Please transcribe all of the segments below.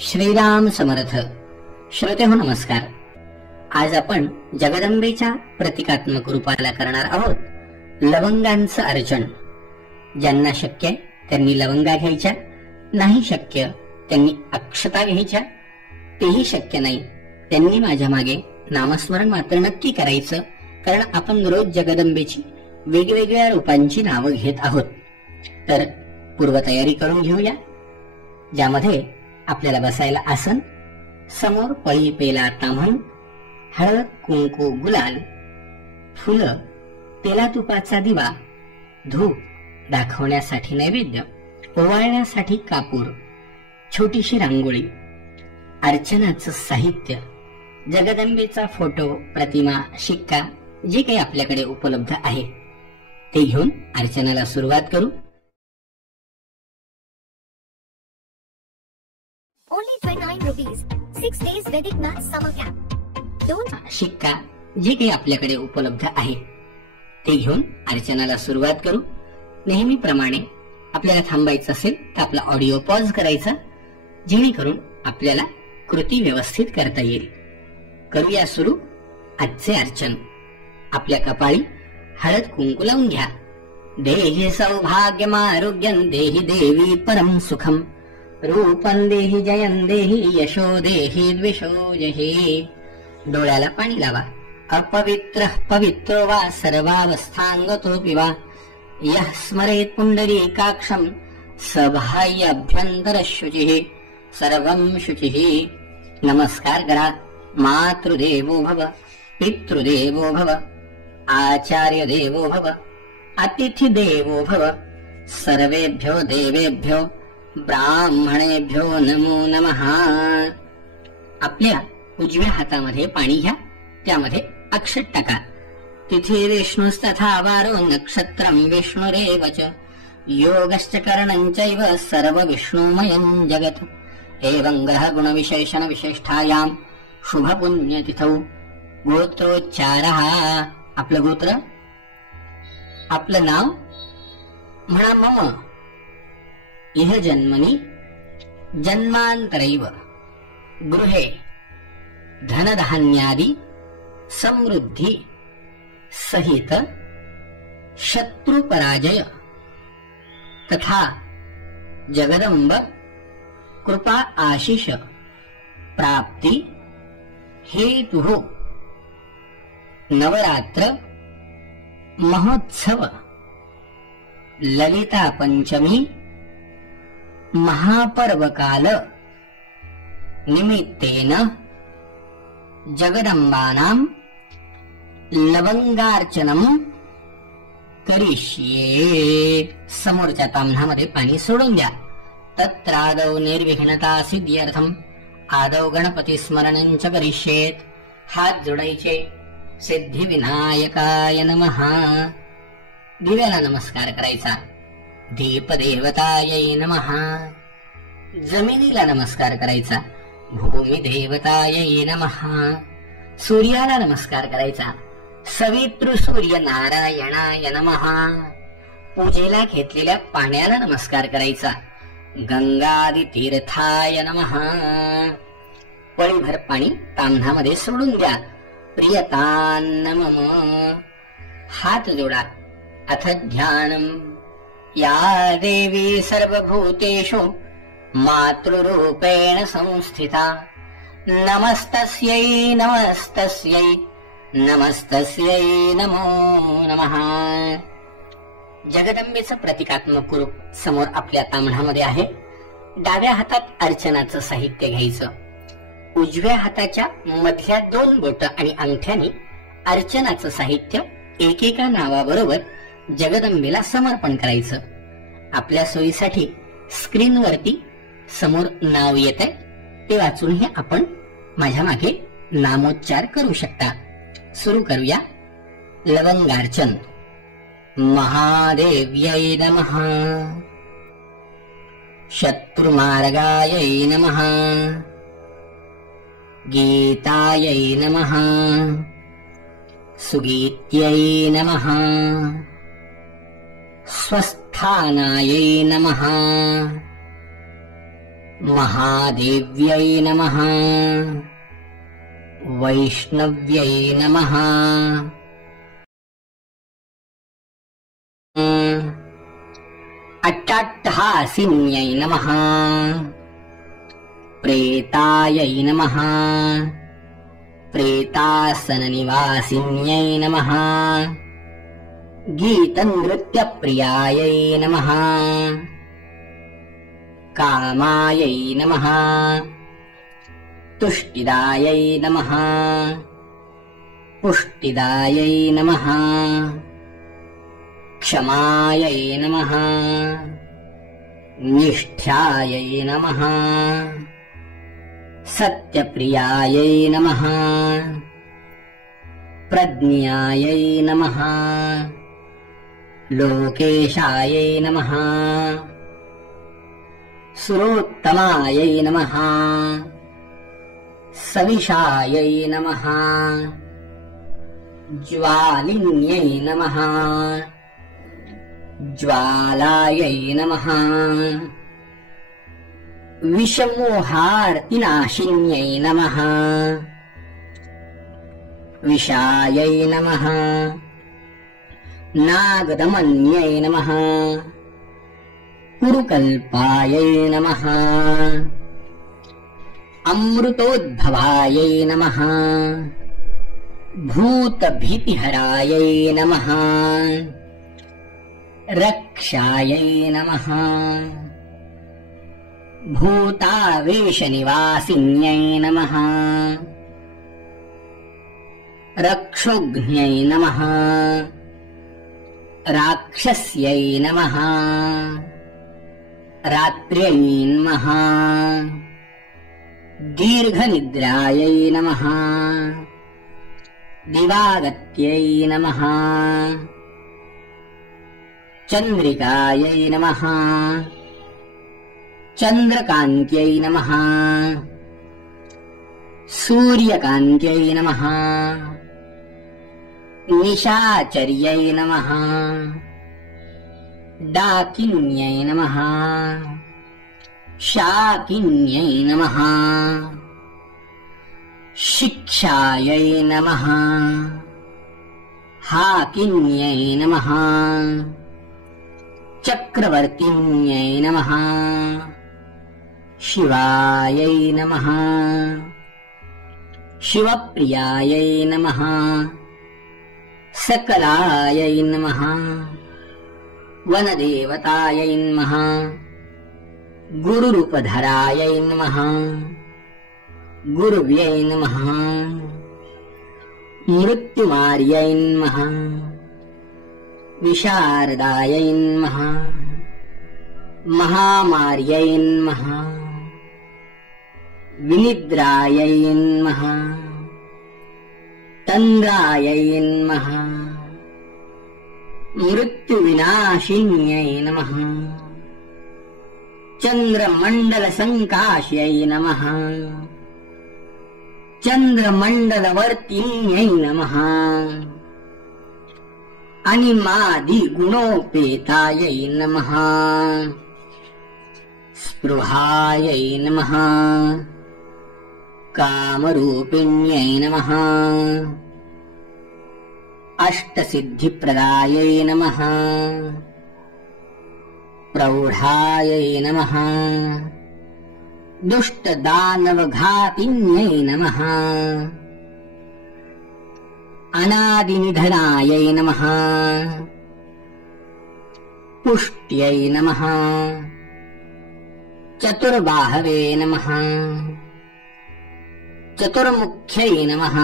श्रीराम समर्थ. श्रोतेहो नमस्कार. आज आपण जगदंबेच्या प्रतिकात्मक रूपाला करणार आहोत लवंगांचं अर्चन. ज्यांना शक्य त्यांनी लवंगा घ्यायच्या, नाही शक्य त्यांनी अक्षता घ्यायच्या, तेही शक्य नाही त्यांनी माझ्या मागे नामस्मरण मात्र नक्की करायचं. कारण आपण रोज जगदंबेची वेगवेगळ्या रूपांची नावं घेत आहोत. तर पूर्वतयारी करून घेऊया, ज्यामध्ये आपल्याला बसायला आसन, समोर पळी पेला ताम्हण, हळद कुंकू गुलाल, फुलं, तेला तुपाचा दिवा, धूप दाखवण्यासाठी नैवेद्य, ओवाळण्यासाठी कापूर, छोटीशी रांगोळी, अर्चनाचं साहित्य, जगदंबेचा फोटो, प्रतिमा, शिक्का जे काही आपल्याकडे उपलब्ध आहे ते घेऊन अर्चनाला सुरुवात करू. Only 29 rupees. 6 days Vedic Maths Summer Camp. Don't शिक्का जे काही आपल्याकडे उपलब्ध आहे ते घेऊन अर्चनाला सुरुवात करू. नेहमीप्रमाणे आपल्याला थांबायचं असेल तर आपला ऑडिओ पॉज करायचा, जेणेकरून आपल्याला कृती व्यवस्थित करता येईल. करूया सुरू आजचे अर्चन. आपल्या कपाळी हळद कुंकू लावून घ्या. देहि सौभाग्यम आरोग्यं देहि देवी परम सुखम, रूपं देहि जयं देहि यशो देहि द्विषो जहि. डोळ्याला पाणी लावा. अपवित्र पवित्रो वा सर्वावस्थांगतोऽपि वा यः स्मरेत् पुंडरीकाक्षं सबाह्य अभ्यंतर शुचिः सर्वं शुचिः. नमस्कार करा. मातृदेवो भव, पितृदेवो भव, आचार्य देवो भव, अतिथि देवो भव. सर्वेभ्यो देवेभ्यो ब्राह्मणेभ्यो नमो नमः. आपल्या उजव्या हातामध्ये पाणी घ्या, त्यामध्ये अक्षत टाका. तिथी विष्णुस्तथा वारो नक्षत्रं विष्णुरेव च, योगश्च करणं चैव सर्व विष्णुमयं जगत्. एवं ग्रह गुण विशेषण विशिष्टायां शुभ पुण्य तिथौ गोत्रोच्चारः. आपलं गोत्र, आपलं नाव म्हणा. मम इह जन्मनि जन्मांतरैव गृहे धनधान्यादि समृद्धी सहित शत्रुपराजय तथा जगदंब कृपा आशीष प्राप्ति हेतुः नवरात्र महोत्सव ललिता पंचमी महापर्वकाल निमित्तेन जगदंबानां लवंगार्चनम करिष्ये. समोरच्या ताम्हणामध्ये पाणी सोडून द्या. तत्रादौ निर्विघ्नता सिद्ध्यर्थम आदौ गणपती स्मरणं च करिष्येत. हात जोडायचे. सिद्धी विनायकाय नमः. दिव्याला नमस्कार करायचा. दीपदेवतायै नमः. जमिनीला नमस्कार करायचा. भूमी देवतायै नमः. सूर्याला नमस्कार करायचा. सवितृ सूर्य नारायणाय नमः. पूजेला घेतलेल्या पाण्याला नमस्कार करायचा. गंगादि तीर्थाय नमः. पळीभर पाणी ताम्हणामध्ये सोडून द्या. प्रियतान्न मम. हात जोडा. अथ ध्यानम. या देवी सर्वभूतेषु मातृरूपेण संस्थिता, नमस्तस्यै नमस्तस्यै नमस्तस्यै नमो नमः. जगदंबेचं प्रतिकात्मक रूप समोर आपल्या ताम्हणामध्ये आहे. डाव्या हातात अर्चनाचं साहित्य घ्यायचं. उजव्या हाताच्या मधल्या 2 बोट आणि अंगठ्याने अर्चनाचं साहित्य एकेका नावाबरोबर जगदंबेला समर्पण करायचं. आपल्या सोयीसाठी स्क्रीनवरती समोर नाव येतंय, ते वाचूनही आपण माझ्या मागे नामोच्चार करू शकता. सुरू करूया लवंगार्चन. महादेव्यै नमः. शत्रुमार्गायै नमः. गीतायै नमः. सुगीत्यै नमः. स्वस्थानायै नमः. महादेव्यै नमः। वैष्णव्यै नमः। अट्टाट्टहासिन्यै नमः। प्रेतायै नमः। प्रेतासननिवासिन्यै नमः। गीतनृत्यप्रियायै नमः। कामायै नमः। तुष्टिदायै नमः। पुष्टिदायै नमः। क्षमायै नमः। निष्ठ्यायै नमः। सत्यप्रियायै नमः। प्रज्ञायै नमः। लोकेशायै नमः। सुरोत्तमायै नमः। सविशायै नमः। ज्वालिन्यै नमः। ज्वालायै नमः। विषमोहार्तिनाशिन्यै नमः। विषायै नमः। नागदमन्यै नमः। कुरुकल्पायै नमः। अमृतोद्भवायै नमः। भूतभीतिहरायै नमः। रक्षायै नमः। भूतावेशनिवासिन्यै नमः। रक्षोघ्न्यै नमः। राक्षस्यै नमः। रात्र्यै नमः। दीर्घनिद्रायै नमः। दिवागत्यै नमः। चन्द्रिकायै नमः। चन्द्रकान्त्यै नमः। सूर्यकान्त्यै नमः। निशाचर्यै नमः। डाकिन्यै नमः। शाकिन्यै नमः। शिक्षायै नमः। हाकिन्यै नमः। चक्रवर्तिन्यै नमः। शिवायै नमः। शिवप्रियायै नमः। सकलायै नमः। वनदेवतायै नमः। गुरुरूपधरायै नमः। गुरुव्यै नमः। मृत्युमार्यै नमः। विशारदायै नमः। महामार्यै नमः। विनिद्रायै नमः। तन्द्रायै नमः। मृत्युविनाशिन्यै नमः। चन्द्रमण्डलसङ्काश्यै नमः। चन्द्रमण्डलवर्तिन्यै नमः। अनिमादिगुणोपेतायै नमः। स्पृहायै नमः। कामरूपिण्यै नमः। अष्टसिद्धिप्रदायै नमः। प्रौढायै नमः। दुष्टदानवघातिन्यै नमः। अनादिनिधनायै नमः। पुष्ट्यै नमः। चतुर्बाहवे नमः। चतुर्मुख्यै नमः।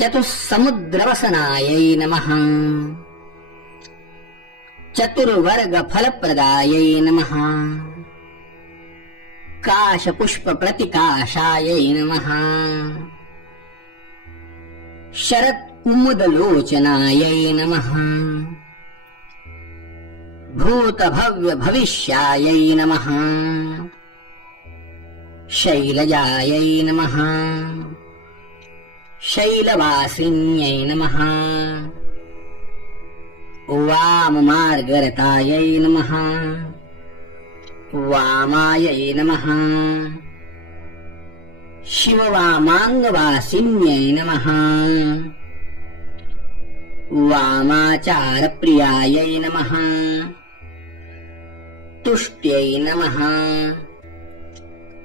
चतुस्समुद्रवसनायै नमः। चतुर्वर्गफलप्रदायै नमः। काशपुष्पप्रतिकाशायै नमः। शरत्कुमुदलोचनायै नमः। भूतभव्यभविष्यायै नमः। शैलजायै नमः। शैलवासिन्यै नमः। वाममार्गरतायै नमः। वामायै नमः शिववामाङ्गवासिन्यै नमः वामाचारप्रियायै नमः तुष्ट्यै नमः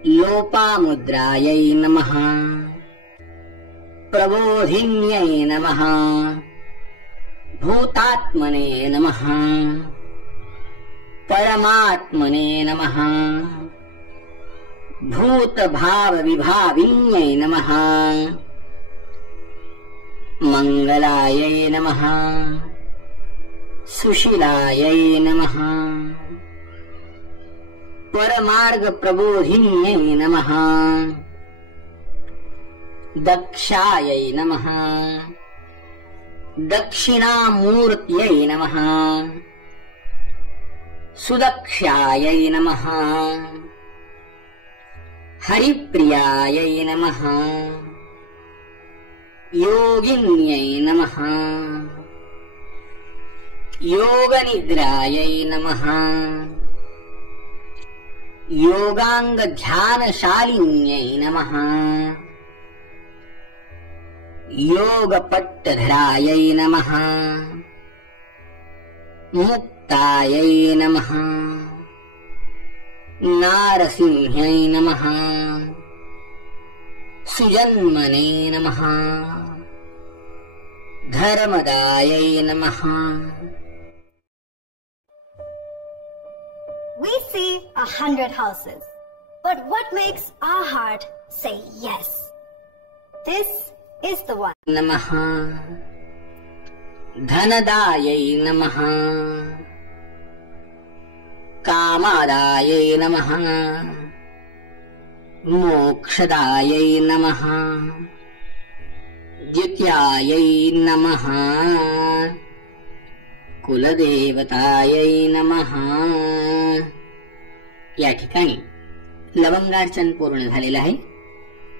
लोपामुद्रायै नमः प्रबोधिन्यै नमः भूतात्मने नमः परमात्मने नमः भूतभावविभाविन्यै नमः मंगलायै नमः सुशीलायै नमः परमार्गप्रबोधिन्यै नमः दक्षायै नमः दक्षिणामूर्त्यै नमः सुदक्षायै नमः हरिप्रियायै नमः योगिन्यै नमः योगनिद्रायै नमः योगाङ्गध्यानशालिन्यै नमः योगपट्टधरायै नमः मुक्तायै नमः नारसिंह्यै नमः सुजन्मने नमः धर्मदायै नमः। We see 100 houses, but what makes our heart say yes? This is the one. नमः धनदायै नमः कामदायै नमः मोक्षदायै नमः द्वितीयायै नमः कुलदेवतायै नमः। या ठिकाणी लवंगार्चन पूर्ण झालेलं आहे.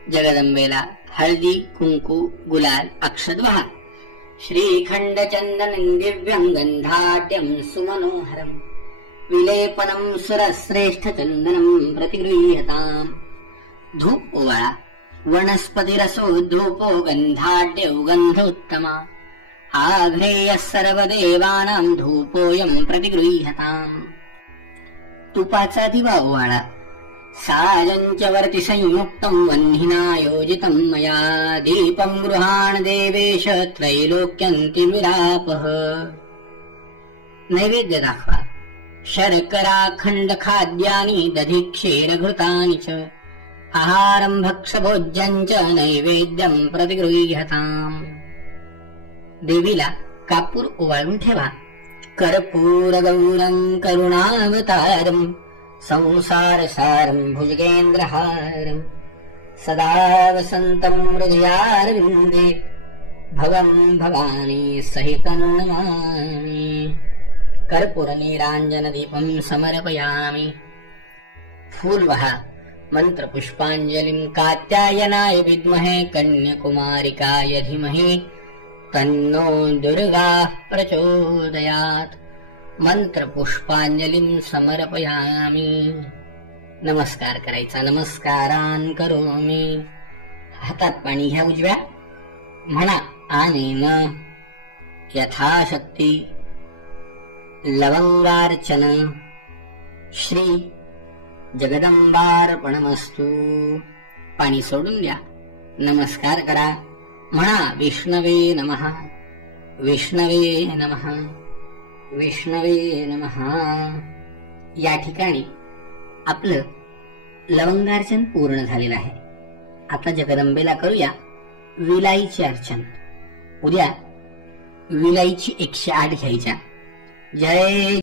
जगदंबेला हळदी कुंकू गुलाल अक्षत वाहा. श्रीखंड चंदनं दिव्यं गंधाढ्यं सुमनोहरं विलेपनं सुरश्रेष्ठ चंदनं प्रतिगृह्यताम्. धूप ओवाळा. वनस्पतिरसो धूपो गंधाढ्यौ गंध उत्तमा. आघ्रेयः सर्वदेवानां धूपोऽयं प्रतिगृह्यताम्. तुपाचा दिवा ओवाळा. सायञ्चवर्ति संयुक्तं वह्निना योजितं मया दीपं गृहाण देवेश त्रैलोक्यन्ति विलापः. नैवेद्य दाखवा. शर्करा खंड खाद्यानि दधि क्षीरघृतानि च आहारं भक्षभोज्यं च नैवेद्यं प्रतिगृह्यताम्. देवीला कापूर ओवाळून ठेवा. कर्पूर गौरं करुणावतारं संसारसारं भुजगेन्द्रहारं सदा वसन्तं हृदयारविन्दे भवं भवानी सहितं नमामि. कर्पूरनीराञ्जनदीपं समर्पयामि. फूल वहा. मंत्रपुष्पांजलिं कात्यायनाय विद्महे कन्याकुमारिकाय धीमहि तन्नो दुर्गाः प्रचोदयात्. मंत्रपुष्पांजलिं समर्पयामि. नमस्कार करायचा. नमस्कारान् करोमि. हातात पाणी घ्या उजव्या. म्हणा आनेन यथाशक्ती लवंगार्चन श्री जगदंबार्पणमस्तु. पाणी सोडून द्या. नमस्कार करा. म्हणा विष्णवे नमः विष्णवे नमः विष्णवे नमः. या ठिकाणी आपलं लवंगार्चन पूर्ण झालेलं आहे. आता जगदंबेला करूया विलाईचे अर्चन. उद्या विलाईची 108 घ्यायच्या. जय